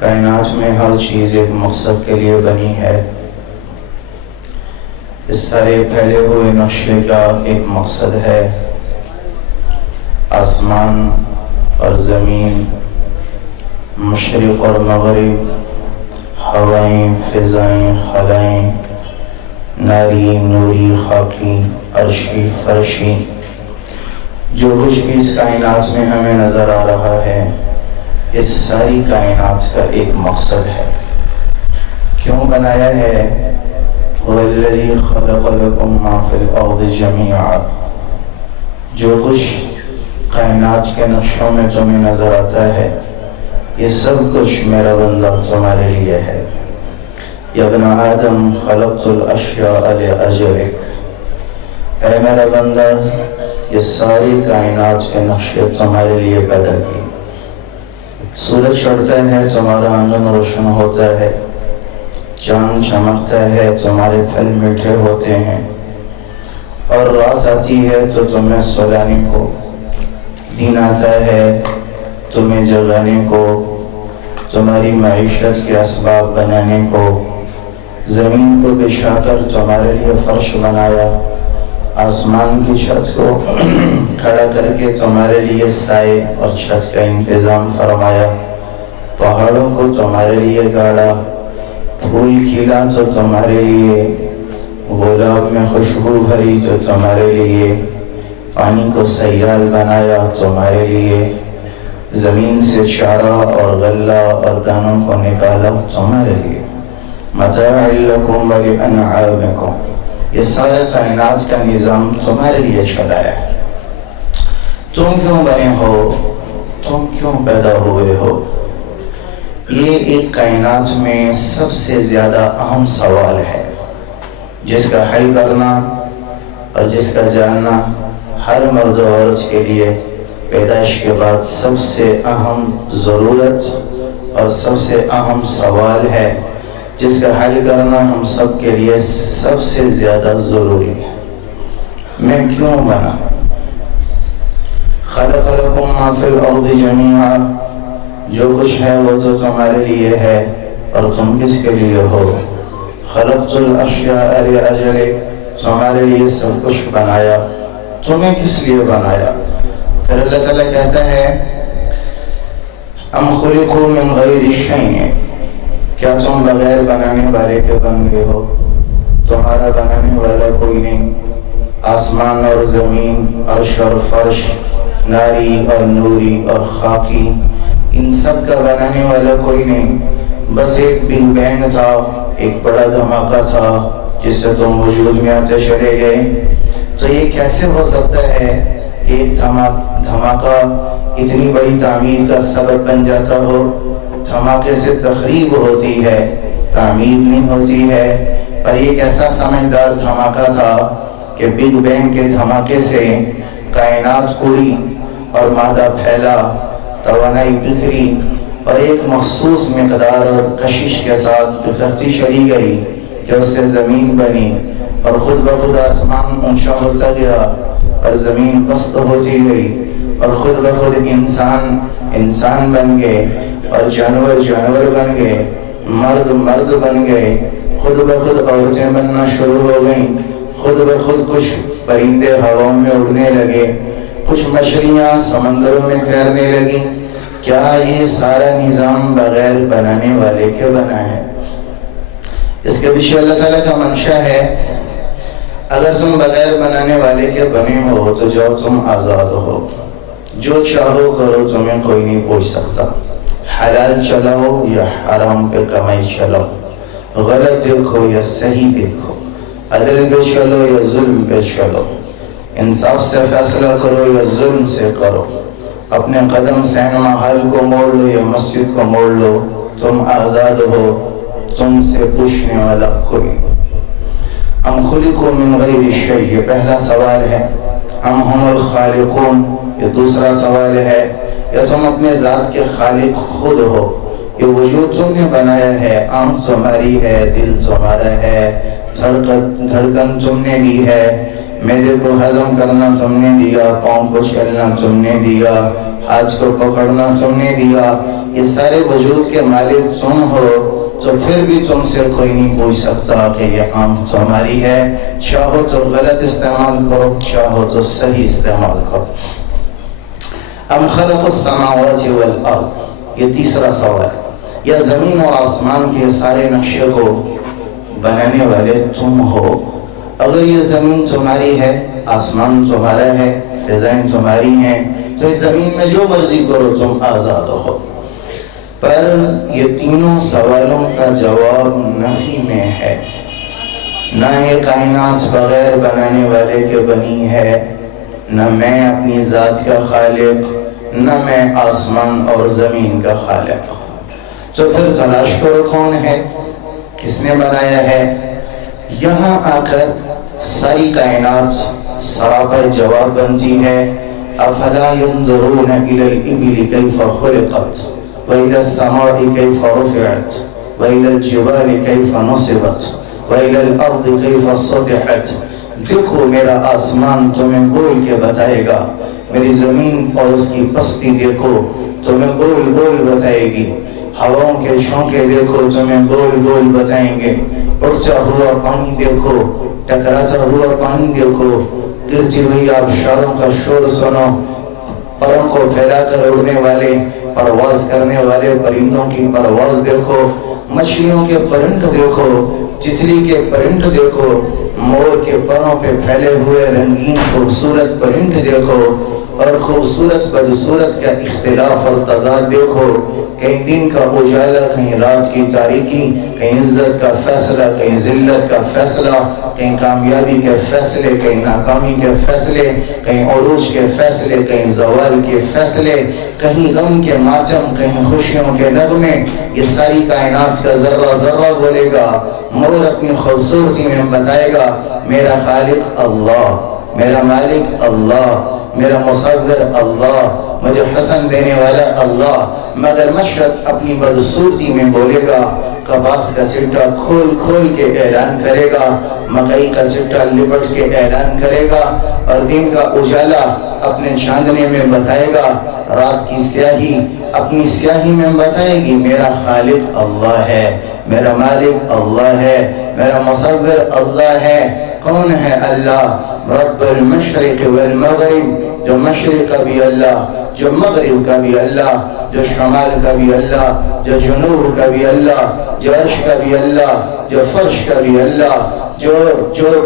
کائنات میں ہر چیز ایک مقصد کے لیے بنی ہے۔ اس سارے پھیلے ہوئے نقشے کا ایک مقصد ہے، آسمان اور زمین، مشرق اور مغرب، ہوائیں، فضائیں، خلائیں، ناری، نوری، خاکی، عرشی، فرشی، جو کچھ بھی اس کائنات میں ہمیں نظر آ رہا ہے، اس ساری کائنات کا ایک مقصد ہے۔ کیوں بنایا ہے؟ هو الذی خلق لکم ما فی الارض جمیعا، جو کچھ کائنات کے نقشوں میں تمہیں نظر آتا ہے، یہ سب کچھ میرا بندہ تمہارے لیے ہے۔ یا ابن آدم خلقت الاشیاء لاجلک، اے میرا بندہ یہ ساری کائنات کے نقشے تمہارے لیے پیدا کی۔ سورج چڑھتا ہے تمہارا آنگن روشن ہوتا ہے، چاند چمکتا ہے تمہارے پھل میٹھے ہوتے ہیں، اور رات آتی ہے تو تمہیں سلانے کو، دن آتا ہے تمہیں جگانے کو، تمہاری معیشت کے اسباب بنانے کو، زمین کو بچھا کر تمہارے لیے فرش بنایا، آسمان کی چھت کو کھڑا کر کے تمہارے لیے سائے اور چھت کا انتظام فرمایا، پہاڑوں کو تمہارے لیے گاڑا، پھول کھلا تو تمہارے لیے، گلاب میں خوشبو بھری تو تمہارے لیے، پانی کو سیال بنایا تمہارے لیے، زمین سے چارہ اور غلہ اور دانوں کو نکالا تمہارے لیے، متاع لکم ولانعامکم، یہ سارے کائنات کا نظام تمہارے لیے چلایا ہے۔ تم کیوں بنے ہو؟ تم کیوں پیدا ہوئے ہو؟ یہ ایک کائنات میں سب سے زیادہ اہم سوال ہے، جس کا حل کرنا اور جس کا جاننا ہر مرد و عورت کے لیے پیدائش کے بعد سب سے اہم ضرورت اور سب سے اہم سوال ہے، جس کا حل کرنا ہم سب کے لیے سب سے زیادہ ضروری ہے۔ میں کیوں بنا؟ خلق لکم ما فی الارض جمیعا، جو کچھ ہے وہ تو تمہارے لیے ہے، اور تم کس کے لیے ہو؟ خلقت الاشیاء لاجلک، تمہارے لیے سب کچھ بنایا، تمہیں کس لیے بنایا؟ پھر اللہ تعالیٰ کہتا ہے ام خلقوا من غیر شیء، کیا تم بغیر بنانے والے کے بن گئے ہو؟ تمہارا بنانے والا کوئی نہیں، آسمان اور زمین، عرش اور فرش، ناری اور نوری اور خاکی، ان سب کا بنانے والا کوئی نہیں، بس ایک بگ بینگ تھا، ایک بڑا دھماکہ تھا جس سے تم وجود میں آتے چلے گئے۔ تو یہ کیسے ہو سکتا ہے کہ ایک دھماکہ اتنی بڑی تعمیر کا سبب بن جاتا ہو؟ دھماکے سے تخریب ہوتی ہے، تعمیر نہیں ہوتی ہے۔ پر یہ کیسا سمجھدار دھماکہ تھا کہ بگ بینگ کے دھماکے سے کائنات اڑی اور مادہ پھیلا، توانائی بکھری اور ایک مخصوص مقدار اور کشش کے ساتھ بکھرتی چلی گئی کہ اس سے زمین بنی، اور خود بخود آسمان اونچا ہوتا گیا اور زمین پست ہوتی گئی، اور خود بخود انسان بن گئے، اور جانور بن گئے، مرد بن گئے، خود بخود عورتیں بننا شروع ہو گئیں، خود بخود کچھ پرندے ہواؤں میں اڑنے لگے، کچھ مچھلیاں سمندروں میں تیرنے لگیں۔ کیا یہ سارا نظام بغیر بنانے والے کے بنا ہے؟ اس کے پیچھے اللہ تعالیٰ کا منشا ہے، اگر تم بغیر بنانے والے کے بنے ہو تو جاؤ تم آزاد ہو، جو چاہو کرو، تمہیں کوئی نہیں پوچھ سکتا، حلال چلاؤ یا حرام پہ کمائی چلاؤ، غلط دیکھو یا صحیح دیکھو، عدل پہ چلو یا ظلم پہ چلو، انصاف سے فیصلہ کرو یا ظلم سے کرو، اپنے قدم سینما ہال کو موڑ لو یا مسجد کو موڑ لو، تم آزاد ہو، تم سے پوچھنے والا کوئی۔ ام خلقوا من غیر شیء، یہ پہلا سوال ہے۔ ام ہم الخالقون، یہ دوسرا سوال ہے۔ یا تم اپنے ذات کے خالق خود ہو، یہ وجود تم نے بنایا ہے، آنکھ تمہاری ہے، دل تمہارا ہے، دھڑکن تم نے دی ہے، معدے کو ہضم کرنا تم نے دیا، پاؤں کو چلنا تم نے دیا، ہاتھ کو پکڑنا تم نے دیا، یہ سارے وجود کے مالک تم ہو، تو پھر بھی تم سے کوئی نہیں پوچھ سکتا کہ یہ آنکھ تمہاری ہے۔ چاہو تو غلط استعمال کرو، چاہو تو صحیح استعمال کرو۔ ام خلق السماوات والارض، یہ تیسرا سوال ہے۔ یا زمین اور آسمان کے سارے نقشے کو بنانے والے تم ہو؟ اگر یہ زمین تمہاری ہے، آسمان تمہارا ہے، فضائیں تمہاری ہیں، تو اس زمین میں جو مرضی کرو، تم آزاد ہو۔ پر یہ تینوں سوالوں کا جواب نفی میں ہے۔ نہ یہ کائنات بغیر بنانے والے کے بنی ہے، نہ میں اپنی ذات کا خالق، نہ میں آسمان اور زمین کا خالق۔ تو پھر تلاش کرو کون ہے، کس نے بنایا ہے؟ یہاں آ کر ساری کائنات سراپا جواب بنتی ہے۔ افلا ينظرون الى الابل كيف خلقت والى السماء كيف رفعت والى الجبال كيف نصبت والى الارض كيف سطحت۔ دیکھو میرا آسمان تمہیں گول کے بتائے گا، میری زمین اور اس کی پستی دیکھو تمہیں گول گول بتائے گی، ہواؤں کے جھونکے دیکھو تمہیں گول گول بتائیں گے، اڑتا ہوا پانی دیکھو، ٹکراتا ہوا پانی دیکھو، گرتی ہوئی آبشاروں کا شور سنو، پروں کو پھیلا کر اڑنے والے، پرواز کرنے والے پرندوں کی پرواز دیکھو، مچھلیوں کے پرنٹ دیکھو، تتلی کے پرنٹ دیکھو، مور کے پروں پہ پھیلے ہوئے رنگین خوبصورت پرنٹ دیکھو، اور خوبصورت بدصورت کا اختلاف اور تضاد دیکھو۔ کہیں دن کا اجالا، کہیں رات کی تاریکی، کہیں عزت کا فیصلہ، کہیں ذلت کا فیصلہ، کہیں کامیابی کے فیصلے، کہیں ناکامی کے فیصلے، کہیں عروج کے فیصلے، کہیں زوال کے فیصلے، کہیں غم کے ماتم، کہیں خوشیوں کے نغمے۔ یہ ساری کائنات کا ذرہ ذرہ بولے گا، مور اپنی خوبصورتی میں بتائے گا میرا خالق اللہ، میرا مالک اللہ، میرا مصور اللہ، مجھے حسن دینے والا اللہ۔ مگر مشرق اپنی بدصورتی میں بولے گا، کپاس کا سٹا کھول کھول کے اعلان کرے گا، مکئی کا سٹا لپٹ کے اعلان کرے گا، اور دن کا اجالا اپنے چاندنے میں بتائے گا، رات کی سیاہی اپنی سیاہی میں بتائے گی میرا خالق اللہ ہے، میرا مالک اللہ ہے، میرا مصور اللہ ہے۔ کون ہے اللہ؟ رب المشرق والمغرب، جو مشرق کا بھی اللہ، جو مغرب کا بھی اللہ، جو شمال کا بھی اللہ، جو جنوب کا بھی اللہ، جو عرش کا بھی اللہ، جو فرش کا بھی اللہ، جو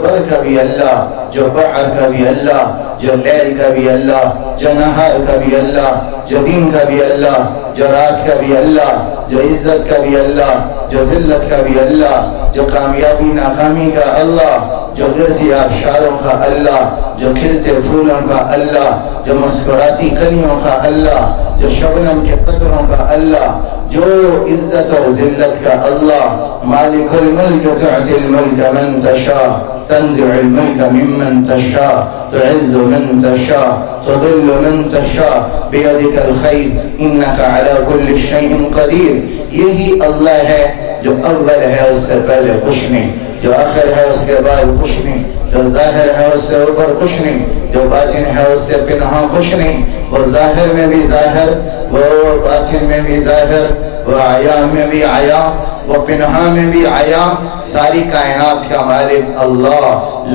بر کا بھی اللہ، جو بحر کا بھی اللہ، جو لیل کا بھی اللہ، جو نہار کا بھی اللہ، جو دن کا بھی اللہ، جو رات کا بھی اللہ، جو عزت کا بھی اللہ، جو ذلت کا بھی اللہ، جو کامیابی ناکامی کا اللہ، جو گرجی آبشاروں کا اللہ، جو کھلتے پھولوں کا اللہ، جو مسکراتی کلیوں کا اللہ، جو شبنم کے قطروں کا اللہ، جو عزت اور ذلت کا اللہ۔ مالک الملک تعطی الملک من تشاء تنزع الملک ممن تشاء تعز من تشاء تضل من تشاء بیدک الخیر انک علی کل شیء قدیر۔ یہی اللہ ہے جو اول ہے اس سے پہلے کچھ نہیں، جو آخر ہے اس کے بعد کچھ نہیں، جو ظاہر ہے اس سے اوپر کچھ نہیں، جو باطن ہے اس سے پنہاں کچھ نہیں۔ وہ ظاہر میں بھی ظاہر، وہ باطن میں بھی ظاہر، وہ عیا میں بھی عیا، وہ پنہاں میں بھی عیا۔ ساری کائنات کا مالک اللہ،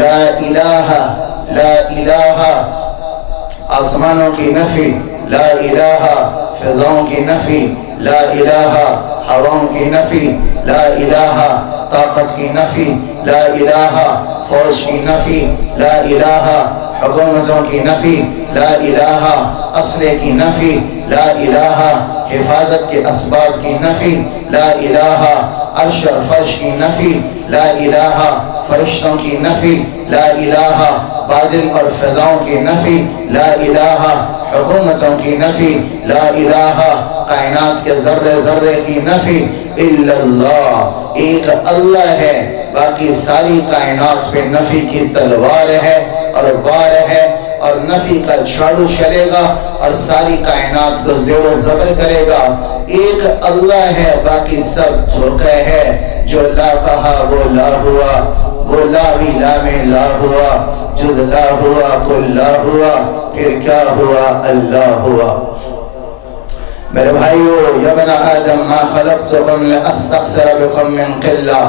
لا الہ لا الہ، آسمانوں کی نفی، لا الہ، فضاؤں کی نفی، لا الہ، ہواؤں کی نفی، لا الہ، طاقت کی نفی، لا الہ، فوج کی نفی، لا الہ، حکومتوں کی نفی، لا الہ، اسلحے کی نفی، لا الہ، حفاظت کے اسباب کی نفی، لا الہ، عرش اور فرش کی نفی، لا الہ، فرشتوں کی نفی، لا الہ، بادل اور فضاؤں کی نفی، لا الہ، حکومتوں کی نفی، لا الہ، کائنات کے ذرے ذرے کی نفی، الا اللہ، ایک اللہ ہے، باقی ساری کائنات پہ نفی کی تلوار ہے اور بار ہے، اور نفی کا جھاڑو چلے گا اور ساری کائنات کو زیر و زبر کرے گا۔ ایک اللہ ہے، باقی سب دھوکہ ہے، جو لا کہا وہ لا ہوا، وہ لا بھی لا میں لا ہوا، جز لا ہوا کل لا ہوا، پھر کیا ہوا؟ اللہ ہوا۔ میرے بھائیو، یا بنا آدم ما خلقتکم لاستخسر بکم من قلہ،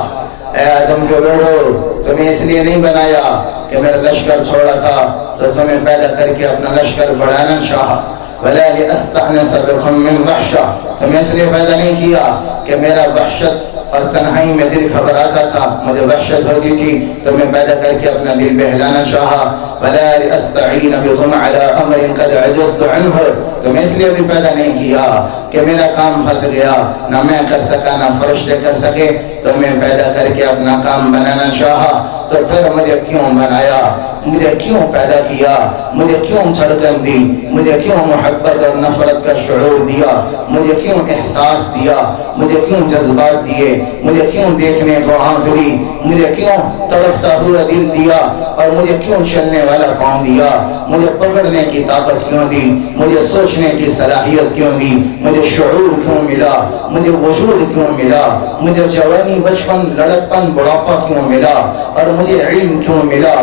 اے آدم کے بیٹو تمہیں اس لیے نہیں بنایا کہ میرا لشکر چھوڑا تھا تو تمہیں پیدا کر کے اپنا لشکر بڑھانا چاہا، ولا لاستأنس بکم من وحشہ، تمہیں اس لیے پیدا نہیں کیا کہ میرا وحشت اور تنہائی میں دل گھبراتا تھا، مجھے وحشت ہوتی تھی تو میں پیدا کر کے اپنا دل بہلانا چاہا، ولا لاستعین بکم علی امر قد عجزت عنہ، تو میں اس لیے بھی پیدا نہیں کیا کہ میرا کام پھنس گیا، نہ میں کر سکا نہ فرشتے کر سکے، تو میں پیدا کر کے اپنا کام بنانا چاہا، تو پھر مجھے کیوں بنایا، مجھے کیوں پیدا کیا، مجھے کیوں دھڑکن دی، مجھے کیوں محبت اور نفرت کا شعور دیا، مجھے کیوں احساس دیا، مجھے کیوں جذبات دیے، مجھے کیوں دیکھنے کو آنکھ دی، مجھے کیوں تڑپتا ہوا دل دیا، اور مجھے کیوں چلنے والا پاؤں دیا، مجھے پکڑنے کی طاقت کیوں دی، مجھے سوچنے کی صلاحیت کیوں دی، مجھے شعور کیوں ملا، مجھے وجود کیوں ملا، مجھے جوانی بچپن لڑکپن بڑھاپا کیوں ملا، اور مجھے علم کیوں ملا،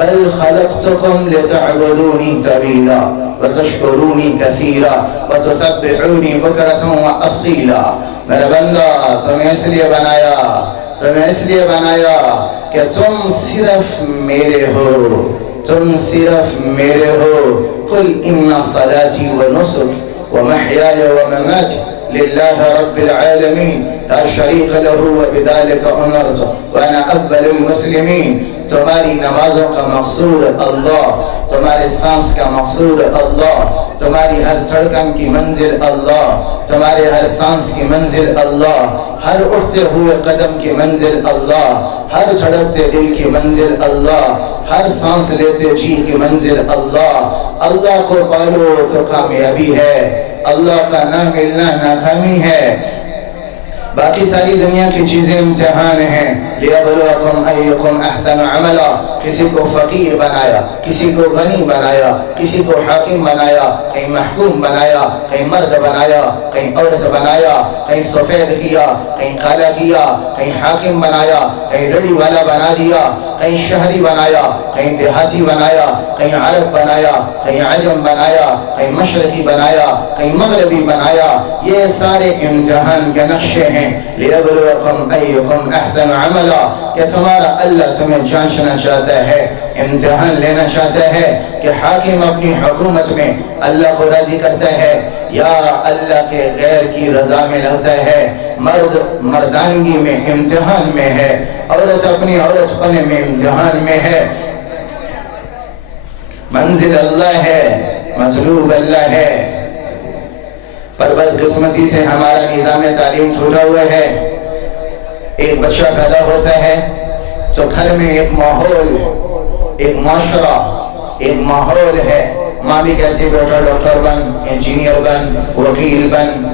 بل خلقتكم لتعبدوني طويلا وتشكروني كثيرا وتسبحوني بكرة وأصيلا، میرا بندہ تمہیں اس لیے بنایا کہ تم صرف میرے ہو، تم صرف میرے ہو، قل ان صلاتي ونسك ومحياي ومماتي لله رب العالمین لا شریک له وبذلك امرت وانا اول المسلمین، تمہاری نمازوں کا مقصود اللہ، تمہارے سانس کا مقصود اللہ، تمہاری ہر دھڑکن کی منزل اللہ، تمہارے ہر سانس کی منزل اللہ، ہر اٹھتے ہوئے قدم کی منزل اللہ، ہر دھڑکتے دل کی منزل اللہ، ہر سانس لیتے جی کی منزل اللہ، اللہ کو پالو تو کامیابی ہے، اللہ کا نہ ملنا ناکامی ہے، باقی ساری دنیا کی چیزیں امتحان ہیں، لِيَبْلُوَكُمْ أَيُّكُمْ أَحْسَنُ عَمَلًا، کسی کو فقیر بنایا، کسی کو غنی بنایا، کسی کو حاکم بنایا، کہیں محکوم بنایا، کہیں مرد بنایا، کہیں عورت بنایا، کہیں سفید کیا، کہیں کالا کیا، کہیں حاکم بنایا، کہیں رڑی والا بنا دیا، کہیں شہری بنایا، کہیں دیہاتی بنایا، کہیں عرب بنایا، کہیں عجم بنایا، کہیں مشرقی بنایا، کہیں مغربی بنایا، یہ سارے امتحان کے نقشے ہیں، لِيَبْلُوَكُمْ أَيُّكُمْ أَحْسَنُ عَمَلًا، کہ تمہارا اللہ تمہیں جانچنا چاہتا ہے، امتحان لینا چاہتا ہے کہ حاکم اپنی حکومت میں اللہ کو راضی کرتا ہے یا اللہ کے غیر کی رضا میں لگتا ہے، مرد مردانگی میں امتحان میں ہے، عورت اپنی عورت پنے میں امتحان میں ہے، منزل اللہ ہے، مطلوب اللہ ہے، پر بدقسمتی سے ہمارا نظام تعلیم ٹوٹا ہوا ہے، ایک بچہ پیدا ہوتا ہے تو گھر میں ایک ماحول، ایک معاشرہ، ایک ماحول ہے، ماں بھی کہتی بیٹا ڈاکٹر بن، انجینئر بن، وکیل بن،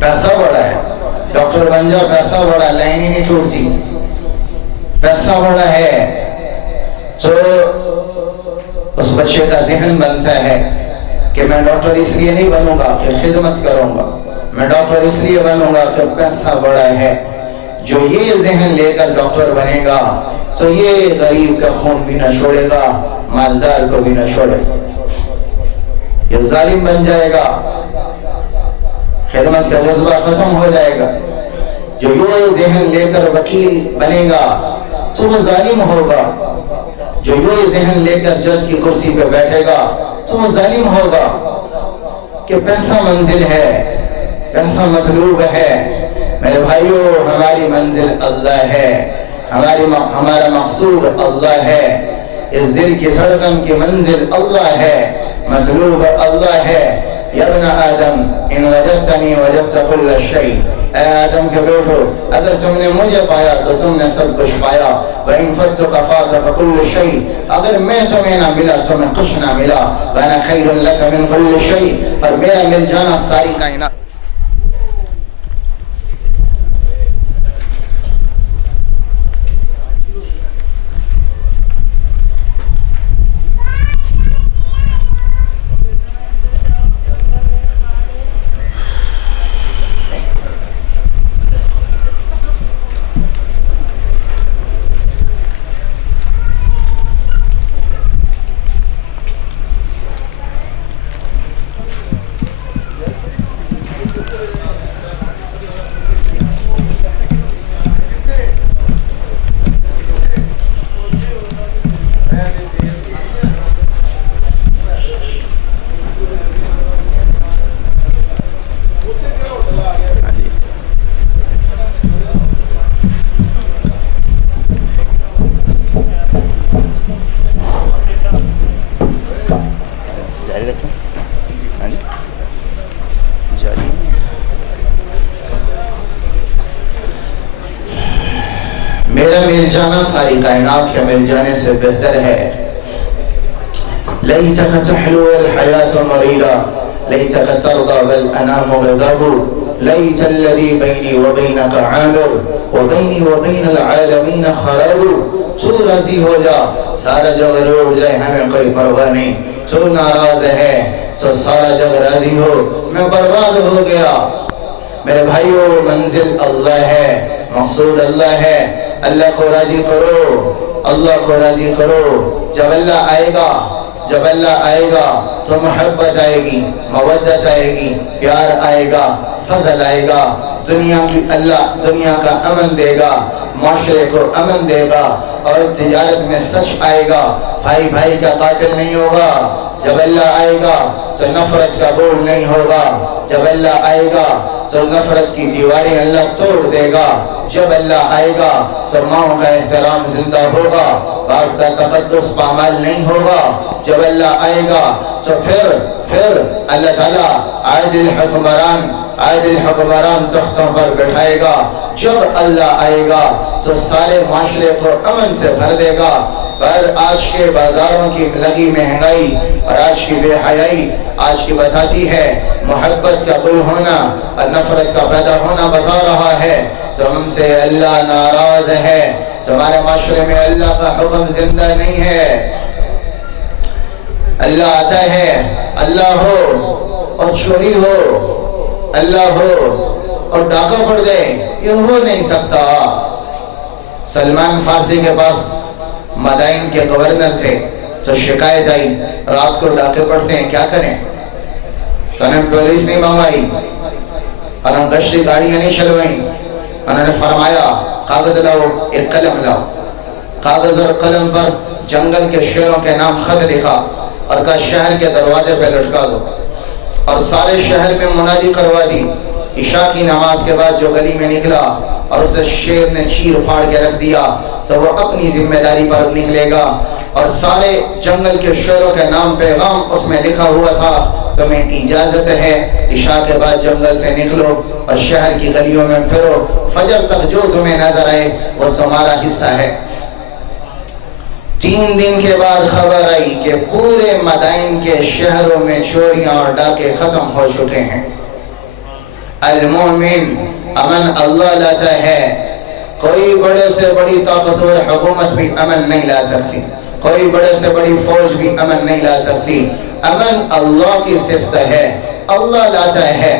پیسہ بڑا ہے، ڈاکٹر بن جا، پیسہ بڑا، لائن ہی نہیں ٹوٹتی، پیسہ بڑا ہے، تو اس بچے کا ذہن بنتا ہے کہ میں ڈاکٹر اس لیے نہیں بنوں گا کہ خدمت کروں گا، میں ڈاکٹر اس لیے بنوں گا کہ پیسہ بڑا ہے، جو یہ ذہن لے کر ڈاکٹر بنے گا تو یہ غریب کا خون بھی نہ چھوڑے گا، مالدار کو بھی نہ چھوڑے گا، یہ ظالم بن جائے گا، خدمت کا جذبہ ختم ہو جائے گا، جو یہ ذہن لے کر وکیل بنے گا تو وہ ظالم ہوگا، جو یہ ذہن لے کر جج کی کرسی پہ بیٹھے گا تو وہ ظالم ہوگا، کہ پیسہ منزل ہے، پیسہ مطلوب ہے، میرے بھائیو ہماری منزل اللہ ہے، ہمارا مقصود اللہ ہے، اس دل کی دھڑکن کی منزل اللہ ہے، مطلوب اللہ ہے، یا ابن آدم ان وجدتنی وجدت کل شیء، اے آدم کے بیٹو اگر تم نے مجھے پایا تو تم نے سب کچھ پایا، وَإِن فَتُّكَ فَاتَكَ كُلُّ شَيْءٍ، اگر میں تمہیں نہ ملا تمہیں کچھ نہ ملا، وَأَنَا خَيْرٌ لَكَ مِنْ كُلِّ شَيْءٍ، اور میرا مل جانا ساری کائنات جاری رکھیں. ہاں جی جاری. میرا مل جانا ساری کائنات کے مل جانے سے بہتر ہے. لیتک تحلو الحیات مریرا لیتک ترضى والانام غضب لیت الذی بینی وبینک عامر وبینی وبین العالمین خراب. تو راضی ہو جا سارا جگ روڑ جائے ہمیں کوئی پرواہ نہیں. تو ناراض ہے تو سارا جگ راضی ہو میں برباد ہو گیا. میرے بھائیو منزل اللہ ہے, مقصود اللہ ہے. اللہ کو راضی کرو, اللہ کو راضی کرو. جب اللہ آئے گا, جب اللہ آئے گا تو محبت آئے گی, مودت آئے گی, پیار آئے گا, فضل آئے گا. دنیا کی اللہ دنیا کا امن دے گا, معاشرے کو امن دے گا, اور تجارت میں سچ آئے گا. بھائی بھائی کا قاتل نہیں ہوگا. جب اللہ آئے گا تو نفرت کا بول نہیں ہوگا. جب اللہ آئے گا تو نفرت کی دیواریں اللہ توڑ دے گا. جب اللہ آئے گا تو ماں کا احترام زندہ ہوگا, باپ کا تقدس پامال نہیں ہوگا. جب اللہ آئے گا تو پھر اللہ تعالیٰ عادل حکمران تختوں پر بٹھائے گا. جب اللہ آئے گا تو سارے معاشرے کو امن سے بھر دے گا. پر آج کے بازاروں کی لگی مہنگائی اور آج کی بے حیائی آج کی بتاتی ہے محبت کا گل ہونا اور نفرت کا پیدا ہونا بتا رہا ہے. تو ہم سے اللہ ناراض ہے. تمہارے معاشرے میں اللہ کا حکم زندہ نہیں ہے. اللہ آتا ہے, اللہ ہو اور چوری ہو, اللہ ہو اور ڈاکہ پڑ دے, یہ ہو نہیں سکتا. سلمان فارسی کے پاس مدائن کے گورنر تھے تو شکایت آئی رات کو ڈاکے پڑتے ہیں, کیا کریں؟ تو انہوں نے پولیس نہیں منگوائی, انہوں نے گشتی گاڑیاں نہیں چلوائیں. انہوں نے فرمایا کاغذ لاؤ, ایک قلم لاؤ. کاغذ اور قلم پر جنگل کے شیروں کے نام خط لکھا اور کہا شہر کے دروازے پہ لٹکا دو, اور سارے شہر میں منادی کروا دی. عشاء کی نماز کے بعد جو گلی میں نکلا اور اسے شیر نے چیر پھاڑ کے رکھ دیا تو وہ اپنی ذمہ داری پر نکلے گا. اور سارے جنگل کے شیروں کے نام پیغام اس میں لکھا ہوا تھا, تمہیں اجازت ہے عشاء کے بعد جنگل سے نکلو اور شہر کی گلیوں میں پھرو, فجر تک جو تمہیں نظر آئے وہ تمہارا حصہ ہے. 3 دن کے بعد خبر آئی کہ پورے مدائن کے شہروں میں چوریاں اور ڈاکے ختم ہو چکے ہیں. المومن امن اللہ لاتا ہے. کوئی بڑے سے بڑی طاقتور حکومت بھی امن نہیں لا سکتی, کوئی بڑے سے بڑی فوج بھی امن نہیں لا سکتی. امن اللہ کی صفت ہے, اللہ لاتا ہے.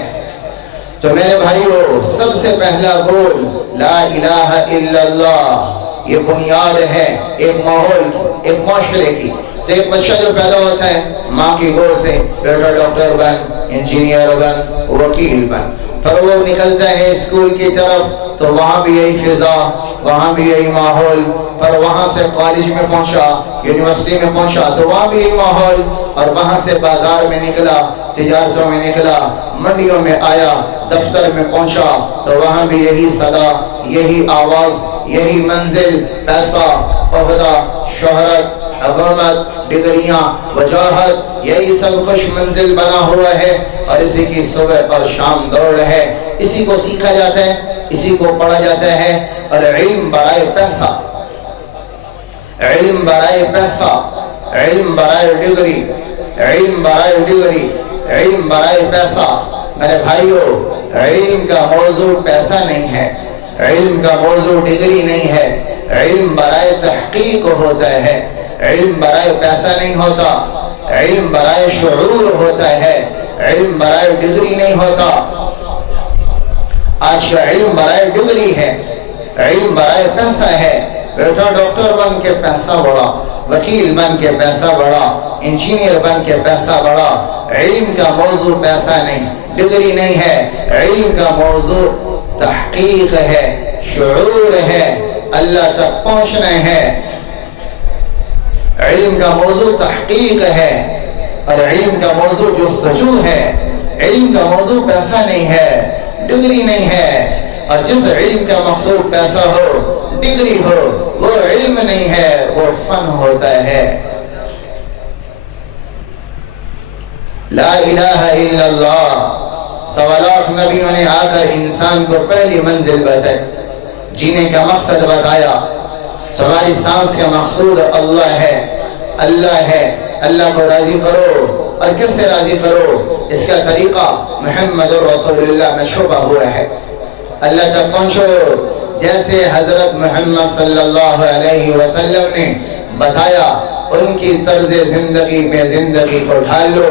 تو میرے بھائیو سب سے پہلا گول لا الہ الا اللہ, یہ بنیاد ہے ایک ماحول ایک معاشرے کی. تو ایک بچہ جو پیدا ہوتا ہے ماں کی گود سے, بیٹا ڈاکٹر بن, انجینئر بن, وکیل بن, پھر وہ نکلتا ہے اسکول کی طرف تو وہاں بھی یہی فضا, وہاں بھی یہی ماحول. پھر وہاں سے کالج میں پہنچا, یونیورسٹی میں پہنچا تو وہاں بھی یہی ماحول, اور وہاں سے بازار میں نکلا, تجارتوں میں نکلا, منڈیوں میں آیا, دفتر میں پہنچا تو وہاں بھی یہی صدا, یہی آواز, یہی منزل, پیسہ, عہدہ, شہرت, حکومت, ڈگریاں, وجاہت, یہی سب خوش منزل بنا ہوا ہے. اور اسی کی صبح اور شام دوڑ ہے. اسی کو سیکھا جاتا ہے, اسی کو پڑھا جاتا ہے. اور علم برائے پیسہ, علم برائے پیسہ, علم برائے ڈگری, علم برائے ڈگری, علم برائے پیسہ. میرے بھائیو علم کا موضوع پیسہ نہیں ہے, علم کا موضوع ڈگری نہیں ہے. علم برائے تحقیق ہوتا ہے, علم برائے پیسہ نہیں ہوتا. علم برائے شعور ہوتا ہے, علم برائے ڈگری نہیں ہوتا. آج کا علم برائے ڈگری ہے, علم برائے پیسہ ہے. بیٹا ڈاکٹر بن کے پیسہ بڑھا, وکیل بن کے پیسہ بڑھا, انجینئر بن کے پیسہ بڑھا. علم کا موضوع پیسہ نہیں, ڈگری نہیں ہے. علم کا موضوع تحقیق ہے, شعور ہے, اللہ تک پہنچنا ہے. علم کا موضوع تحقیق ہے, اور علم کا موضوع جستجو ہے. علم کا موضوع پیسہ نہیں ہے, ڈگری نہیں ہے. اور جس علم کا مقصود پیسہ ہو, ڈگری ہو, وہ علم نہیں ہے, وہ فن ہوتا ہے. لا الہ الا اللہ، 1.25 لاکھ نبیوں نے آ کر انسان کو پہلی منزل بتائی، جینے کا مقصد بتایا۔ تمہاری سانس کا مقصود اللہ ہے، اللہ ہے، اللہ کو راضی کرو، اور کس سے راضی کرو؟ اس کا طریقہ محمد رسول اللہ میں چھپا ہوا ہے۔ اللہ تک پہنچو جیسے حضرت محمد صلی اللہ علیہ وسلم نے بتایا، ان کی طرز زندگی میں زندگی کو ڈھال لو،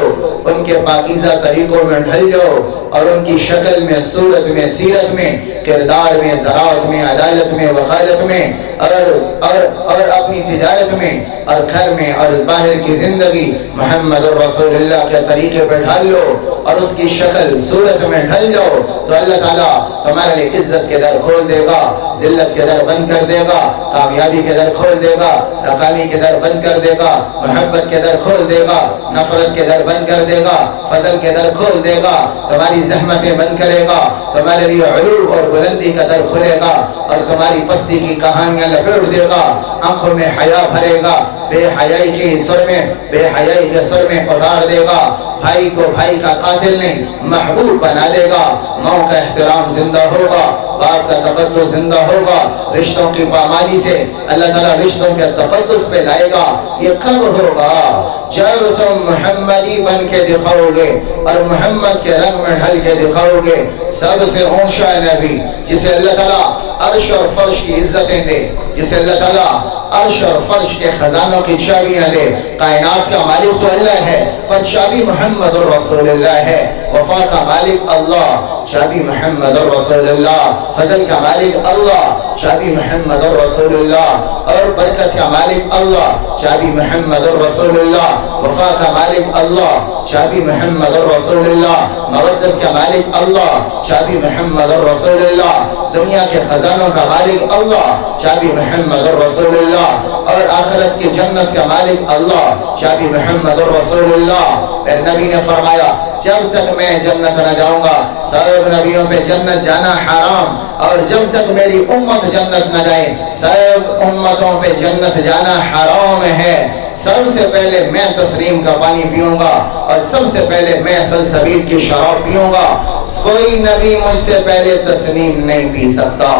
ان کے پاکیزہ طریقوں میں ڈھل جاؤ، اور ان کی شکل میں، صورت میں، سیرت میں، کردار میں، زراعت میں، عدالت میں، وکالت میں، اور اپنی تجارت میں، اور گھر میں اور باہر کی زندگی محمد رسول اللہ کے طریقے پر ڈھال لو، اور اس کی شکل صورت میں ڈھل جاؤ، تو اللہ تعالیٰ تمہارے لیے عزت کے در کھول دے گا، ذلت کے در بند کر دے گا، کامیابی کے در کھول دے گا، ناکامی کے در بند کر دے گا، محبت کے در کھول دے گا، نفرت کے در بند کر دے گا، فضل کے در کھول دے گا، تمہاری زحمتیں بند کرے گا، تمہارے لیے علو اور بلندی کا در کھلے گا، اور تمہاری پستی کی کہانیاں لپیٹ دے گا، آنکھوں میں حیا بھرے گا، بے حیائی کے سر میں اتار دے گا، بھائی کو بھائی کا قاتل نہیں محبوب بنا دے گا، ماں کا احترام زندہ ہوگا، باپ کا تقدس زندہ ہوگا، رشتوں کی پامالی سے اللہ تعالیٰ رشتوں کے تقدس پہ لائے گا۔ یہ کب ہوگا؟ جب تم محمدی بن کے دکھاؤ گے اور محمد کے رنگ میں ڈھل کے دکھاؤ گے۔ سب سے اونچا نبی جسے اللہ تعالیٰ عرش اور فرش کی عزتیں دے، جسے اللہ تعالیٰ عرش اور فرش کے خزانوں کی چابیاں دے، کائنات کا مالک تو اللہ ہے پر چابی محمد رسول اللہ ہے، وفا کا مالک اللہ، چابی محمد رسول اللہ، فضل کا مالک اللہ، چابی محمد رسول اللہ، اور برکت کا مالک اللہ، چابی محمد رسول اللہ، وفا کا مالک اللہ، چابی محمد رسول اللہ، مودت کا مالک اللہ، چابی محمد رسول اللہ، دنیا کے خزانوں کا مالک اللہ، چابی محمد رسول اللہ، اور آخرت کی جنت کا مالک اللہ، چابی محمد رسول اللہ۔ پھر نبی نے فرمایا جب تک میں جنت نہ جاؤں گا، سب نبیوں پہ جنت جانا حرام، اور جب تک میری امت جنت نہ جائے سب امتوں پہ جنت جانا حرام ہے۔ سب سے پہلے میں تسلیم کا پانی پیوں گا، اور سب سے پہلے میں سلسبیل کی شراب پیوں گا، کوئی نبی مجھ سے پہلے تسلیم نہیں پی سکتا،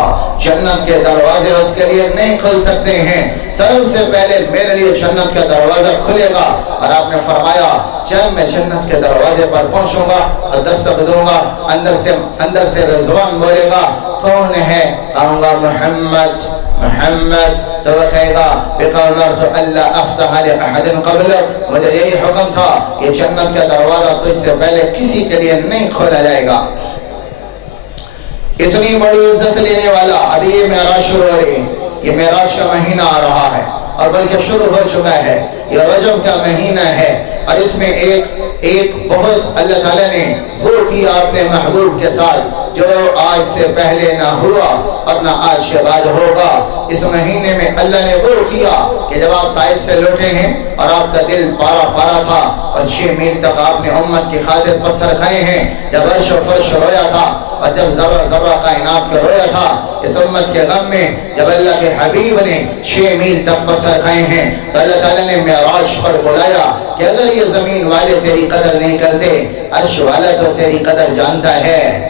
جنت کے دروازے اس کے لیے نہیں کھل سکتے ہیں، سب سے پہلے میرے لیے جنت کا دروازہ کھلے گا۔ اور آپ نے فرمایا جب میں جنت کے دروازے پر پہنچوں گا اور دستک دوں گا، اندر سے رضوان بولے گا کون ہے؟ کہوں گا محمد محمد، تو وہ کہے گا بِقَوْنَرْتُ أَلَّا أَفْتَحَ لِأَحَدٍ قَبْلَكَ، مجھے یہی حکم تھا کہ جنت کا دروازہ تو اس سے پہلے کسی کے لیے نہیں کھولا جائے گا۔ اتنی بڑی عزت لینے والا، ابھی یہ معراج شروع ہو رہی ہے، یہ معراج کا مہینہ آ رہا ہے، اور بلکہ شروع ہو چکا ہے، یہ رجب کا مہینہ ہے، اور اس میں ایک بہت اللہ تعالیٰ نے وہ کیا اپنے محبوب کے ساتھ جو آج سے پہلے نہ ہوا اور نہ آج کے بعد ہوگا۔ اس مہینے میں اللہ نے وہ کیا کہ جب آپ طائف سے لوٹے ہیں اور آپ کا دل پارا پارا تھا، اور 6 میل تک آپ نے امت کی خاطر پتھر کھائے ہیں، جب عرش و فرش رویا تھا، اور جب ذرہ ذرہ کائنات کا رویا تھا، اس امت کے غم میں جب اللہ کے حبیب نے 6 میل تک پتھر کھائے ہیں، تو اللہ تعالیٰ نے معراج پر بلایا کہ اگر یہ زمین والے تیری قدر نہیں کرتے، عرش والا تو تیری قدر جانتا ہے۔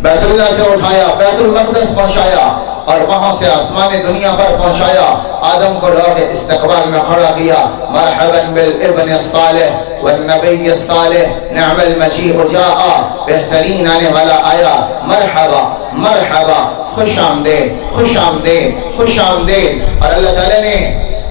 بیت اللہ سے اٹھایا، بیت المقدس پہنچایا، اور وہاں سے آسمان دنیا پر پہنچایا، آدم کو لوگ استقبال میں کھڑا کیا، مرحبا بالابن الصالح والنبی الصالح نعم المجیء جاء، بہترین آنے والا آیا، مرحبا مرحبا، خوش آمدید خوش آمدید خوش آمدید۔ اور اللہ تعالیٰ نے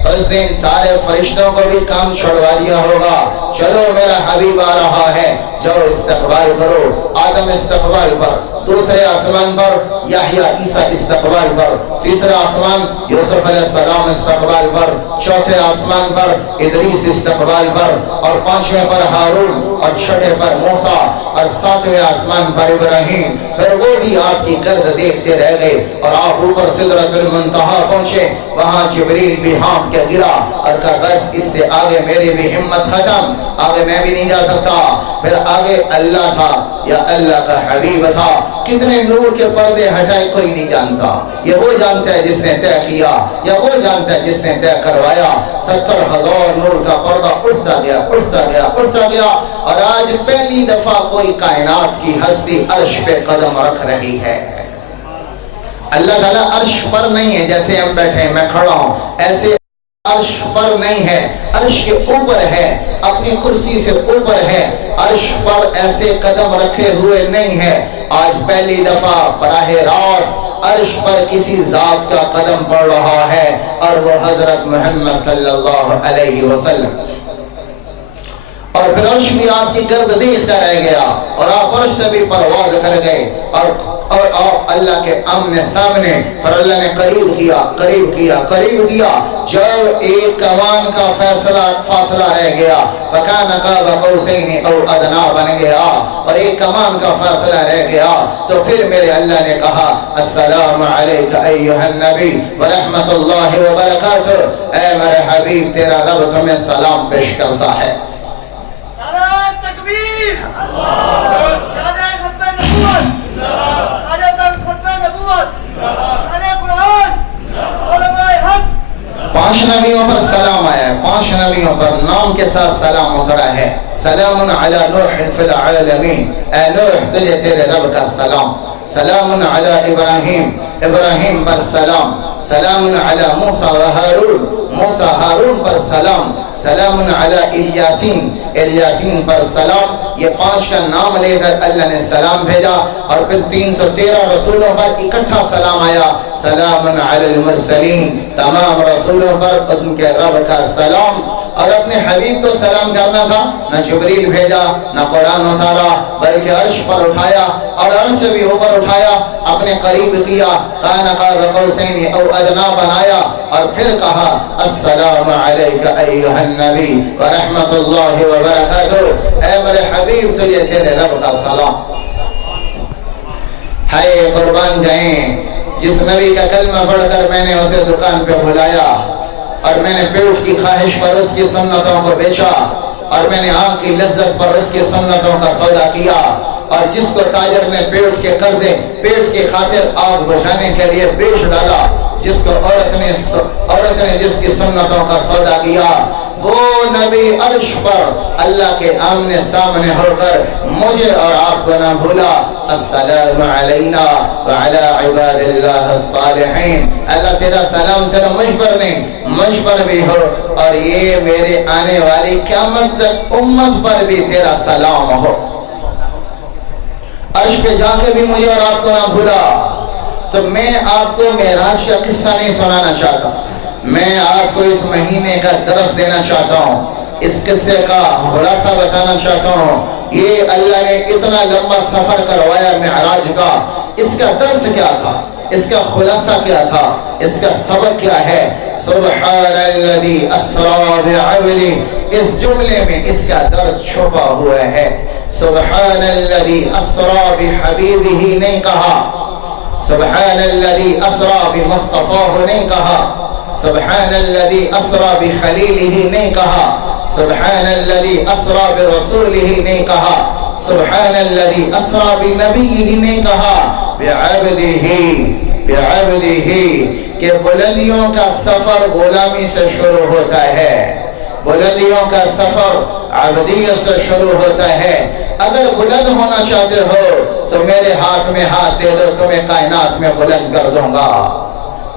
اس دن سارے فرشتوں کو بھی کام چھڑوا دیا ہوگا، چلو میرا حبیب آ رہا ہے، جاؤ استقبال کرو۔ آدم استقبال پر، دوسرے آسمان پر یحییٰ عیسیٰ استقبال پر، تیسرے آسمان یوسف علیہ السلام استقبال پر، چوتھے آسمان پر ادریس استقبال پر، اور 5ویں پر ہارون، اور 6ٹھے پر موسیٰ، اور 7ویں آسمان پر ابراہیم۔ پھر وہ بھی آپ کی گرد دیکھتے رہ گئے، اور آپ اوپر سدرۃ المنتہا پہنچے، وہاں جبریل بھی ہانپ کے گرا اور کہا بس اس سے آگے میری بھی ہمت ختم۔ آگے میں بھی نہیں جا سکتا. پھر آگے اللہ تھا یا اللہ کا حبیب تھا. کتنے نور کے پردے ہٹائے کوئی نہیں جانتا. یہ وہ جانتا ہے جس نے طے کیا, یا وہ جانتا ہے جس نے طے کروایا. 70,000 نور کا پردہ اٹھتا گیا, اٹھتا گیا, اٹھتا گیا, اور آج پہلی دفعہ کوئی کائنات کی ہستی عرش پہ قدم رکھ رہی ہے. اللہ تعالیٰ عرش پر نہیں ہے جیسے ہم بیٹھے ہیں, میں کھڑا ہوں, ایسے عرش پر نہیں ہے, عرش کے اوپر ہے, اپنی کرسی سے اوپر ہے, عرش پر ایسے قدم رکھے ہوئے نہیں ہے. آج پہلی دفعہ براہ راست عرش پر کسی ذات کا قدم پڑ رہا ہے, اور وہ حضرت محمد صلی اللہ علیہ وسلم. اور پھر عرش بھی آپ کی گرد دیکھتا رہ گیا, اور آپ عرش سے بھی پرواز کر گئے, اور آپ اللہ کے آمنے سامنے. پر اللہ نے قریب کیا, قریب کیا, قریب کیا. جب ایک کمان کا فاصلہ رہ گیا, فَكَانَ قَابَ قَوْسَيْنِ أَوْ أَدْنَىٰ بن گیا, اور ایک کمان کا فاصلہ رہ گیا, تو پھر میرے اللہ نے کہا السلام علیکہ ایھا النبی ورحمۃ اللہ وبرکاتہ. اے میرے حبیب, تیرا رب تمہیں سلام پیش کرتا ہے. پانچ نبیوں پر سلام آیا ہے, 5 نبیوں پر نام کے ساتھ سلام اترا ہے. سلام علی نوح فی العالمین, اے نوح تجھے تیرے رب کا سلام. سلام علی ابراہیم, ابراہیم پر سلام. سلام علی موسیٰ و ہارون, موسیٰ ہارون پر سلام. سلام علی الیاسین, الیاسین پر سلام. یہ 5 کا نام لے کر اللہ نے سلام بھیجا, اور پھر 313 رسولوں پر اکٹھا سلام آیا. سلام علی المرسلین, تمام رسولوں پر ان کے رب کا سلام. اور اپنے حبیب کو سلام کرنا تھا, نہ جبریل بھیجا, نہ قرآن اتارا, بلکہ عرش پر اٹھایا, اور عرش سے بھی اوپر اٹھایا, اپنے قریب کیا, کان قاب قوسین او ادنیٰ بنایا, اور پھر کہا السلام علیکہ ایھا النبی ورحمۃ اللہ وبرکاتہ. اے میرے حبیب, تجھے تیرے رب کا سلام. ہائے قربان جائیں جس نبی کا کلمہ پڑھ کر میں نے اسے دکان پہ بلایا, اور میں نے پیٹ کی خواہش پر اس کی سنتوں کو بیچا, اور میں نے آنکھ کی لذت پر اس کی سنتوں کا سودا کیا, اور جس کو تاجر نے پیٹ کے قرضے, پیٹ کی خاطر آگ بجھانے کے لیے بیچ ڈالا, جس کو عورت نے جس کی سنتوں کا سودا کیا, وہ نبی عرش پر اللہ کے آمنے سامنے ہو کر مجھے اور آپ کو نہ بھولا. السلام علینا وعلی عباد اللہ الصالحین. اللہ تیرا سلام صرف مجھ پر نہیں, مجھ پر بھی ہو, اور یہ میرے آنے والی قیامت تک امت پر بھی تیرا سلام ہو. عرش پہ جا کے بھی مجھے اور آپ کو نہ بھولا. تو میں آپ کو معراج کا قصہ نہیں سنانا چاہتا, میں آپ کو اس مہینے کا درس دینا چاہتا ہوں, اس قصے کا خلاصہ بتانا چاہتا ہوں. یہ اللہ نے اتنا لمبا سفر کروایا معراج کا, اس کا درس کیا تھا, اس کا خلاصہ کیا تھا, اس کا سبق کیا ہے؟ سبحان الذی اسری بعبدہ, اس جملے میں اس کا درس چھپا ہوا ہے. سبحان الذی اسری بحبیبہ نہیں کہا, سبحان الذی اسری بمصطفیٰ نہیں کہا, سبحان الذی اسری بخلیلہ نہیں کہا, سبحان الذی اسری برسولہ نہیں کہا, سبحان الذی اسری بنبیہ نہیں کہا, بعبدہ, کہ بلندیوں کا سفر غلامی سے شروع ہوتا ہے, بلندیوں کا سفر عبدیت سے شروع ہوتا ہے. اگر بلند ہونا چاہتے ہو تو میرے ہاتھ میں ہاتھ دے دو, تمہیں کائنات میں بلند کر دوں گا.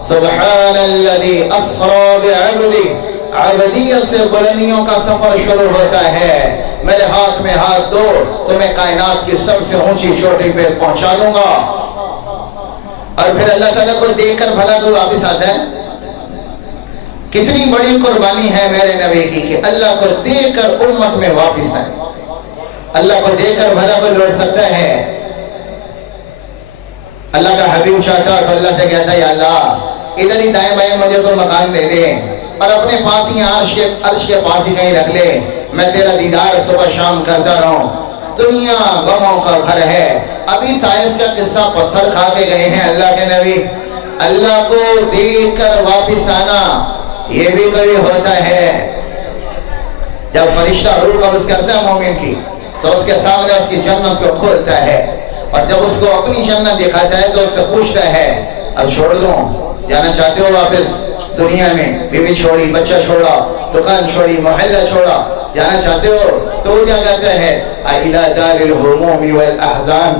سبحان الذی اسری بعبدہ, عبدیت سے بلندیوں کا سفر شروع ہوتا ہے. میرے ہاتھ میں ہاتھ دو, تمہیں کائنات کی سب سے اونچی چوٹی پہ پہنچا دوں گا. اور پھر اللہ تعالیٰ کو دیکھ کر بھلا کوئی واپس آتا ہے. کتنی بڑی قربانی ہے میرے نبی کی کہ اللہ کو دیکھ کر امت میں واپس آئے. اللہ کو دیکھ کر بھلا کوئی لوٹ سکتا ہے؟ اللہ کا حبیب چاہتا تو اللہ سے کہتا یا اللہ ادھر ہی دائیں بائیں مجھے تو مکان دے دے, اور اپنے پاس ہی عرش کے پاس ہی کہیں رکھ لے, میں تیرا دیدار صبح شام کرتا رہوں. دنیا غموں کا گھر ہے. ابھی طائف کا قصہ پتھر کھا کے گئے ہیں اللہ کے نبی. اللہ کو دیکھ کر واپس آنا یہ بھی کوئی ہوتا ہے. جب فرشتہ روح قبض کرتا ہے مومن کی تو اس کے سامنے اس کی جنت کو کھولتا ہے، اور جب اس کو اپنی جنت دکھاتا ہے تو اس سے پوچھتا ہے اب چھوڑ دوں، جانا چاہتے ہو واپس دنیا میں؟ بیوی چھوڑی، بچہ چھوڑا، دکان چھوڑی، محلہ چھوڑا، جانا چاہتے ہو؟ تو وہ کیا کہتا ہے اِلَى دَارِ الْهُمُومِ وَالْأَحْزَانِ،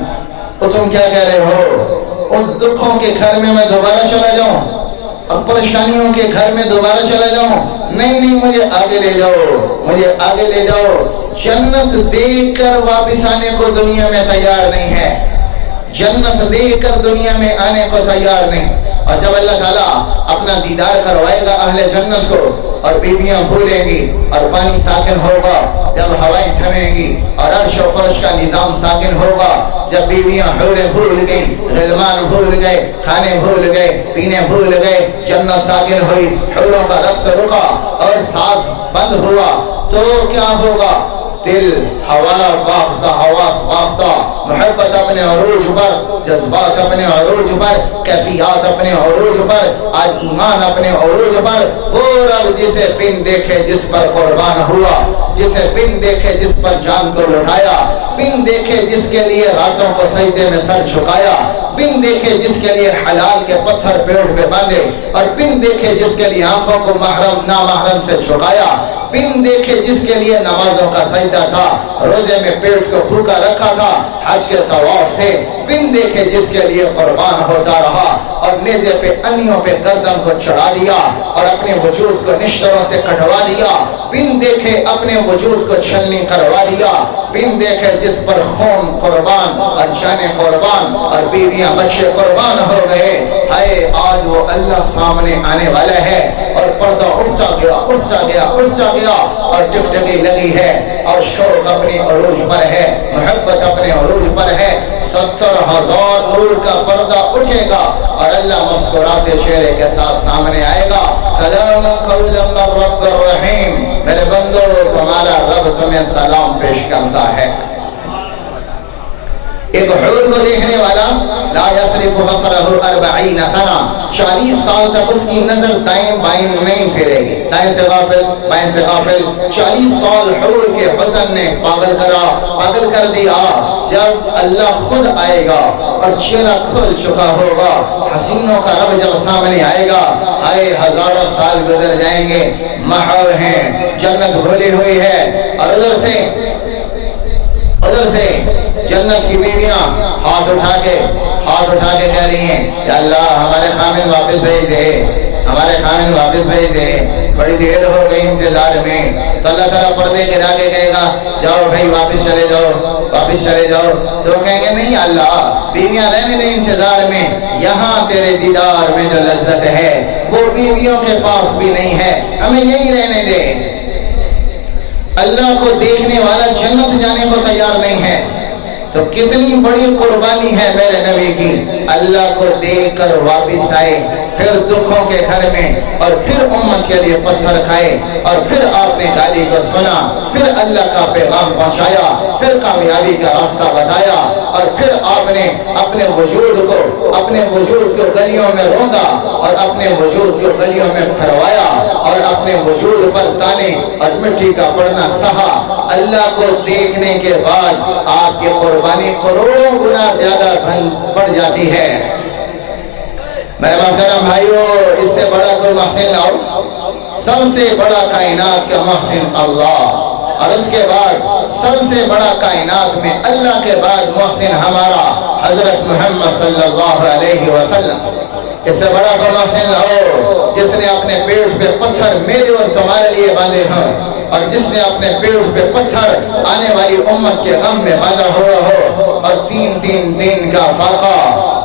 تو تم کیا کہہ رہے ہو ان دکھوں کے گھر میں دوبارہ چلا جاؤں اور پریشانیوں کے گھر میں دوبارہ چلا جاؤں؟ نہیں، مجھے آگے لے جاؤ، مجھے آگے لے جاؤ۔ جنت دیکھ کر واپس آنے کو دنیا میں تیار نہیں ہے، جنت دیکھ کر دنیا میں آنے کو تیار نہیں۔ اور جب اللہ تعالیٰ اپنا دیدار کروائے گا اہل جنت کو، اور بیویاں بھولیں گی اور پانی ساکن ہوگا، جب ہوائیں تھمیں گی اور عرش و فرش کا نظام ساکن ہوگا، جب بیویاں حوریں بھول گئیں، غلمان بھول گئے، کھانے بھول گئے، پینے بھول گئے، جنت ساکن ہوئی، حوروں کا رقص رکا اور سانس بند ہوا، تو کیا ہوگا؟ دل ہوا باختہ، حواس باختہ، محبت اپنے عروج پر، جذبات اپنے عروج پر، کیفیات اپنے عروج پر، آج ایمان اپنے عروج پر۔ وہ رب جسے بن دیکھے جس پر قربان ہوا، جسے بن دیکھے جس پر جان کو لٹایا، بن دیکھے جس کے لیے راتوں کو سجدے میں سر جھکایا، بن دیکھے جس کے لیے حلال کے پتھر پیٹ پہ باندھے، اور بن دیکھے جس کے لیے آنکھوں کو نامحرم سے جھکایا، بن دیکھے جس کے لیے نمازوں کا سجدہ تھا، روزے میں پیٹ کو بھوکا رکھا تھا، حج کے طواف تھے، بن دیکھے جس کے لیے قربان ہوتا رہا اور نیزے پہ انیوں پہ گردن کو چڑھا دیا اور اپنے وجود کو نشتروں سے کٹوا دیا، بن دیکھے اپنے وجود کو چھلنی کروا دیا، بن دیکھے جس پر خون قربان اور جانیں قربان اور بیویاں بچے قربان ہو گئے۔ ہائے آج وہ اللہ سامنے آنے والا ہے اور پردہ اٹھتا گیا اور ٹکٹکی لگی ہے اور شوق اپنے عروج پر ہے، محبت اپنے عروج پر ہے۔ 70,000 نور کا پردہ اٹھے گا اور اللہ مسکراتے چہرے کے ساتھ سامنے آئے گا، سلام قولا من رب الرحیم، میرے بندو تمہارا رب تمہیں سلام پیش کرتا ہے۔ ایک حور کو دیکھنے والا لا یصرف بصرہ 40 سنہ، 40 سال تک اس کی نظر دائیں بائیں نہیں پھرے گی، دائیں سے غافل بائیں سے غافل۔ 40 سال حور کے حسن نے پاگل کر دیا۔ جب اللہ خود آئے گا اور چہرہ کھل چکا ہوگا، حسینوں کا رب جب سامنے آئے گا، آئے ہزاروں سال گزر جائیں گے، محو ہیں، جنت بھولی ہوئی ہے، اور ادھر سے جنت کی بیویاں ہاتھ اٹھا کے کہہ رہی ہیں یا اللہ ہمارے خامن واپس بھیج دے، ہمارے خامن واپس بھیج دے، بڑی دیر ہو گئی انتظار میں۔ تو اللہ تعالیٰ پردے گرا کے کہے گا جاؤ بھائی واپس چلے جاؤ، تو وہ کہیں گے نہیں اللہ بیویاں رہنے دیں انتظار میں، یہاں تیرے دیدار میں جو لذت ہے وہ بیویوں کے پاس بھی نہیں ہے، ہمیں یہی رہنے دے۔ اللہ کو دیکھنے والا جنت جانے کو تیار نہیں ہے، تو کتنی بڑی قربانی ہے میرے نبی کی، اللہ کو دیکھ کر واپس آئے، پھر دکھوں کے گھر میں، اور پھر امت کے لیے پتھر کھائے، اور پھر آپ نے گالی کو سنا، پھر اللہ کا پیغام پہنچایا، پھر کامیابی کا راستہ بتایا، اور پھر آپ نے اپنے وجود کو گلیوں میں روندا اور اپنے وجود کو گلیوں میں پھروایا اور اپنے وجود پر تانے اور مٹی کا پڑنا سہا۔ اللہ کو دیکھنے کے بعد آپ کی قربانی کروڑوں گنا زیادہ بڑھ جاتی ہے۔ میرے محترم بھائیو، اس سے بڑا کوئی محسن لاؤ؟ سب سے بڑا کائنات کا محسن اللہ، اور اس کے بعد سب سے بڑا کائنات میں اللہ کے بعد محسن ہمارا حضرت محمد صلی اللہ علیہ وسلم۔ اس سے بڑا کوئی محسن لاؤ جس نے اپنے پیٹ پہ پتھر میرے اور تمہارے لیے باندھے ہیں، اور جس نے اپنے پیٹ پہ پتھر آنے والی امت کے غم میں باندھا ہوا ہو، اور 3 دن کا فاقہ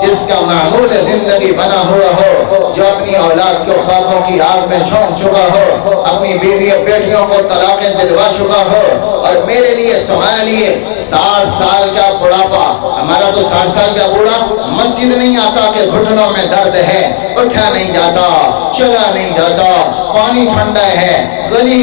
جس کا معمول زندگی بنا ہوا ہو، جو اپنی اولاد کو فاقوں کی آگ میں جھونک چکا ہو، اپنی بیوی بیٹیوں کو طلاقیں دلوا چکا ہو، اور میرے لیے تمہارے لیے 60 سال کا بڑھاپا، ہمارا تو 60 سال کا بوڑھا مسجد نہیں آتا کہ گھٹنوں میں درد ہے، اٹھا نہیں جاتا، چلا نہیں جاتا، پانی ٹھنڈا ہے، گلی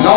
9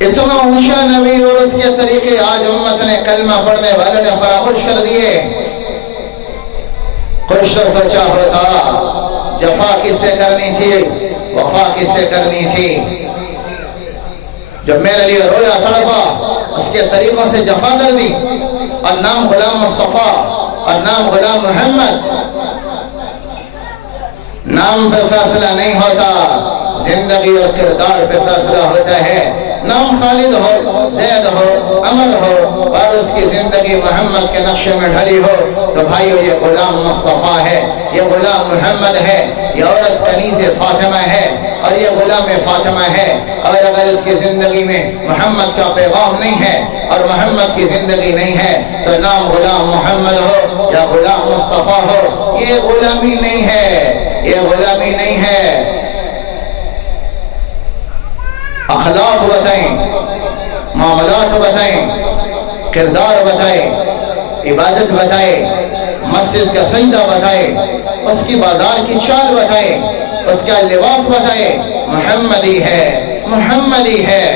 اتنا اونچا نبی اور اس کے طریقے آج امت نے کلمہ پڑھنے والوں نے فراموش کر دیے۔ کچھ تو سوچا ہوتا جفا کس سے کرنی تھی، وفا کس سے کرنی تھی۔ جب میرے لیے رویا تڑپا، اس کے طریقوں سے جفا کر دی، اور نام غلام مصطفیٰ اور نام غلام محمد۔ نام پہ فیصلہ نہیں ہوتا، زندگی اور کردار پہ فیصلہ ہوتا ہے۔ نام خالد ہو، زید ہو، عمر ہو، اور اس کی زندگی محمد کے نقشے میں ڈھلی ہو، تو بھائیو یہ غلام مصطفیٰ ہے، یہ غلام محمد ہے، یہ عورت کنیز فاطمہ ہے، اور یہ غلام فاطمہ ہے۔ اور اگر اس کی زندگی میں محمد کا پیغام نہیں ہے اور محمد کی زندگی نہیں ہے، تو نام غلام محمد ہو یا غلام مصطفیٰ ہو، یہ غلامی نہیں ہے، یہ غلامی نہیں ہے۔ اخلاق بتائیں، معاملات بتائیں، کردار بتائیں، عبادت بتائیں، مسجد کا سجدہ بتائیں، اس کی بازار کی چال بتائیں، اس کا لباس بتائیں، محمدی ہے، محمدی ہے۔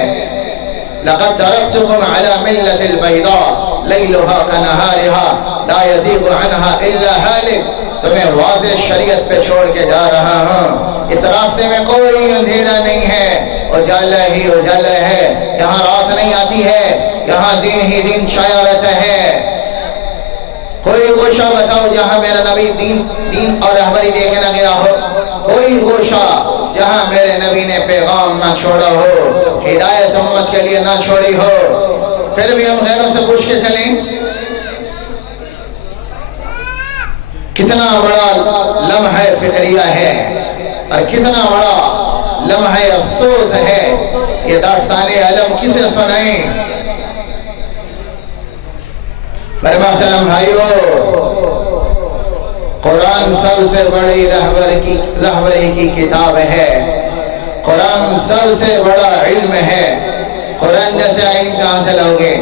لقد تركتكم على ملة البيضاء ليلها كنهارها لا يزيغ عنها الا هالك۔ تمہیں واضح شریعت پہ چھوڑ کے جا رہا ہوں، اس راستے میں کوئی اندھیرا نہیں ہے، اجالا ہی اجالا ہے، یہاں رات نہیں آتی ہے، یہاں دن ہی دن چھایا رہتا ہے۔ کوئی گوشہ بتاؤ جہاں میرا نبی دین اور رہبری دے کے نہ گیا ہو، کوئی گوشہ جہاں میرے نبی نے پیغام نہ چھوڑا ہو، ہدایت امت کے لیے نہ چھوڑی ہو۔ پھر بھی ہم غیروں سے پوچھ کے چلیں، کتنا بڑا لمحہ فکریہ ہے اور کتنا بڑا لمحہ افسوس ہے۔ یہ داستان علم کسے سنائیں؟ میرے محترم بھائیو، قرآن سب سے بڑی رہبری کی کتاب ہے، قرآن سب سے بڑا علم ہے۔ قرآن جیسے علم کہاں سے لاؤگے؟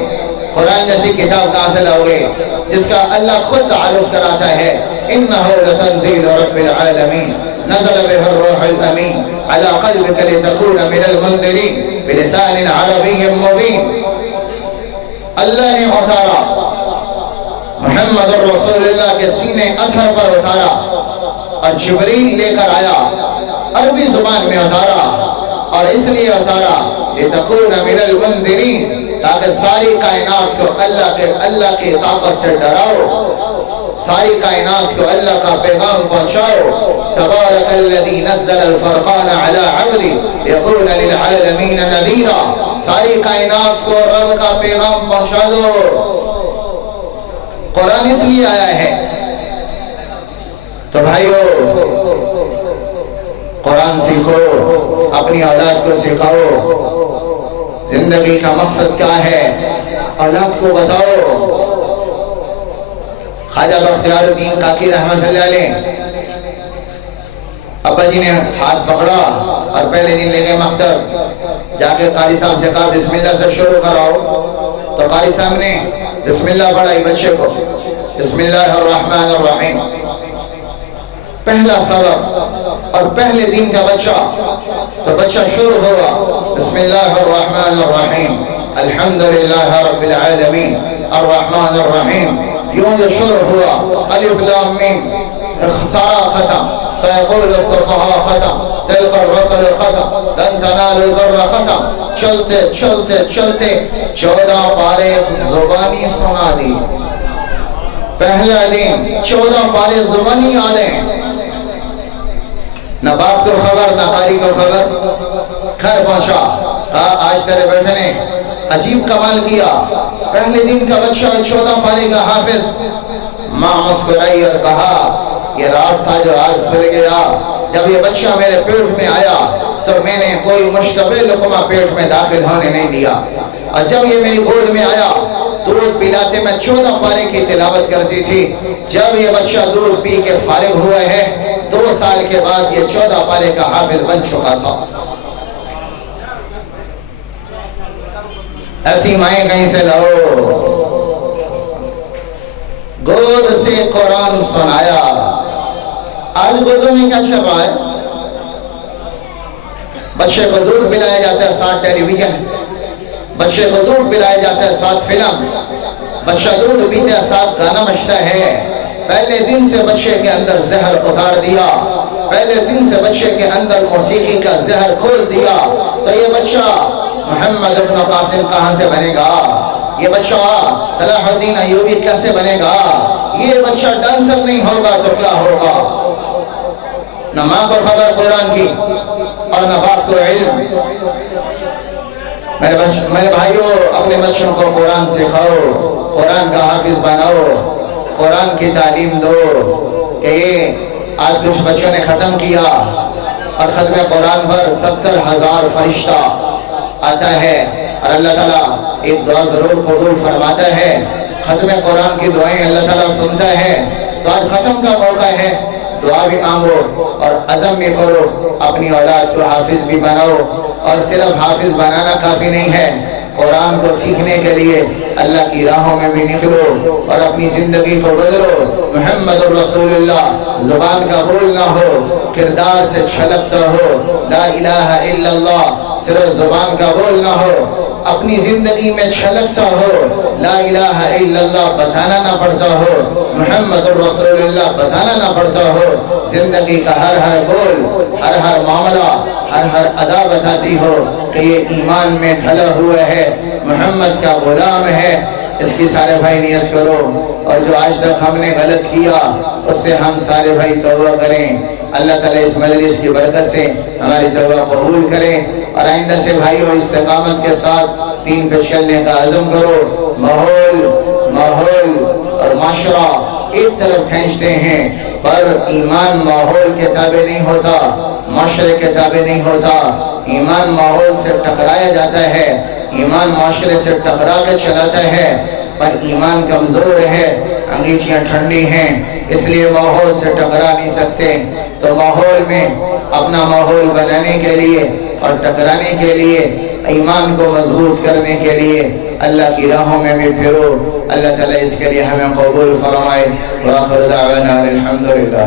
قرآن جیسی کتاب کہاں سے لاؤگے جس کا اللہ خود تعارف کراتا ہے؟ إنه لتنزيل رب العالمين نزل به الروح الأمين على قلبك لتكون من المنذرين بلسان عربي مبين۔ اللہ نے اتارا، محمد رسول اللہ کے سینے اطہر پر اتارا، اور جبریل لے کر آیا، عربی زبان میں اتارا، اور اس لیے اتارا لتكون من المنذرين، تاکہ ساری کائنات کو اللہ کی طاقت سے ڈراؤ، ساری کائنات کو اللہ کا پیغام پہنچاؤ۔ تبارک الذی نزل الفرقان علی عبدہ یکون للعالمین نذیرا، ساری کائنات کو رب کا پیغام پہنچا دو۔ قرآن اس لیے آیا ہے۔ تو بھائیو، قرآن سیکھو، اپنی اولاد کو سکھاؤ، زندگی کا مقصد کیا ہے اولاد کو بتاؤ۔ خواجہ بختیار الدین کاکی رحمت اللہ علیہ، ابا جی نے ہاتھ پکڑا اور پہلے دن لے گئے مکتب، جا کے قاری صاحب سے کہا بسم اللہ سے شروع کراؤ، تو قاری صاحب نے بسم اللہ پڑھائی بچے کو، بسم اللہ الرحمن الرحیم، پہلا سبق اور پہلے دن کا بچہ، تو بچہ شروع ہوا بسم اللہ الرحمن الرحیم، الحمدللہ رب العالمین الرحمن الرحیم، یوں جو شروع ہوا، الف لام میم، خسارہ ختم، سیقول الصفحہ ختم، تلک الرسل ختم، لن تنال البر ختم، چلتے چلتے چلتے 14 پارے زبانی سنا دی۔ پہلا دن 14 پارے زبانی آدھیں، نہ باپ کو خبر نہ قاری کو خبر، گھر پہنچا، کہا آج تیرے بیٹے نے عجیب کمال کیا، پہلے دن کا بچہ 14 پارے کا حافظ۔ ماں مسکرائی اور کہا یہ راز تھا جو آج کھل گیا، جب یہ بچہ میرے پیٹ میں آیا تو میں نے کوئی مشتبہ لقمہ پیٹ میں داخل ہونے نہیں دیا، اور جب یہ میری گود میں آیا دودھ پلاتے میں 14 پارے کی تلاوت کرتی تھی، جب یہ بچہ دودھ پی کے فارغ ہوئے ہے 2 سال کے بعد یہ 14 پارے کا حافظ بن چکا تھا۔ ایسی مائیں کہیں سے لاؤ، گود سے قرآن سنایا۔ آج گودوں میں کیا چل رہا ہے؟ بچے کو دودھ پلایا جاتا ہے، 60 ٹیلی ویژن، بچے کو دودھ پلایا جاتا ہے، ساتھ فلم، بچہ دودھ پیتا ہے، ساتھ گانا بجتا ہے۔ پہلے دن سے بچے کے اندر زہر اتار دیا، پہلے دن سے بچے کے اندر موسیقی کا زہر کھول دیا، تو یہ بچہ محمد ابن قاسم کہاں سے بنے گا؟ یہ بچہ صلاح الدین ایوبی کیسے بنے گا؟ یہ بچہ ڈانسر نہیں ہوگا تو کیا ہوگا؟ نہ ماں کو خبر قرآن کی اور نہ باپ کو علم۔ میرے بھائیوں، اپنے بچوں کو قرآن سکھاؤ، قرآن کا حافظ بناؤ، قرآن کی تعلیم دو۔ کہ یہ آج کچھ بچوں نے ختم کیا اور ختم قرآن پر 70,000 فرشتہ آتا ہے، اور اللہ تعالیٰ ایک دعا ضرور قبول فرماتا ہے، ختم قرآن کی دعائیں اللہ تعالیٰ سنتا ہے۔ تو آج ختم کا موقع ہے، دعا بھی مانگو اور عزم بھی کرو، اپنی اولاد کو حافظ بھی بناؤ۔ اور صرف حافظ بنانا کافی نہیں ہے، قرآن کو سیکھنے کے لیے اللہ کی راہوں میں بھی نکلو اور اپنی زندگی کو بدلو۔ محمد الرسول اللہ زبان کا بولنا ہو، کردار سے چھلکتا ہو، لا الہ الا اللہ صرف زبان کا بولنا ہو، اپنی زندگی میں چھلکتا ہو، لا الہ الا اللہ بتانا نہ پڑتا ہو، محمد الرسول اللہ بتانا نہ پڑتا ہو، زندگی کا ہر ہر بول، ہر ہر معاملہ، ہر ہر ادا بتاتی ہو کہ یہ ایمان میں ڈھلا ہوا ہے، محمد کا غلام ہے۔ اس کی سارے بھائی نیت کرو، اور جو آج تک ہم نے غلط کیا اس سے ہم سارے بھائی توبہ کریں۔ اللہ تعالیٰ اس مجلس کی برکت سے ہماری توبہ قبول کرے، اور آئندہ سے بھائیو استقامت کے ساتھ دین پہ چلنے کا عزم کرو۔ ماحول اور معاشرہ ایک طرف کھینچتے ہیں، پر ایمان ماحول کے تابع نہیں ہوتا، معاشرے کے تابع نہیں ہوتا۔ ایمان ماحول سے ٹکرایا جاتا ہے، ایمان معاشرے سے ٹکرا کے چلاتا ہے، پر ایمان کمزور ہے، انگیٹھیاں ٹھنڈی ہیں، اس لیے ماحول سے ٹکرا نہیں سکتے۔ تو ماحول میں اپنا ماحول بنانے کے لیے اور ٹکرانے کے لیے، ایمان کو مضبوط کرنے کے لیے اللہ کی راہوں میں بھی پھرو۔ اللہ تعالیٰ اس کے لیے ہمیں قبول فرمائے۔ وآخر دعوانا الحمدللہ۔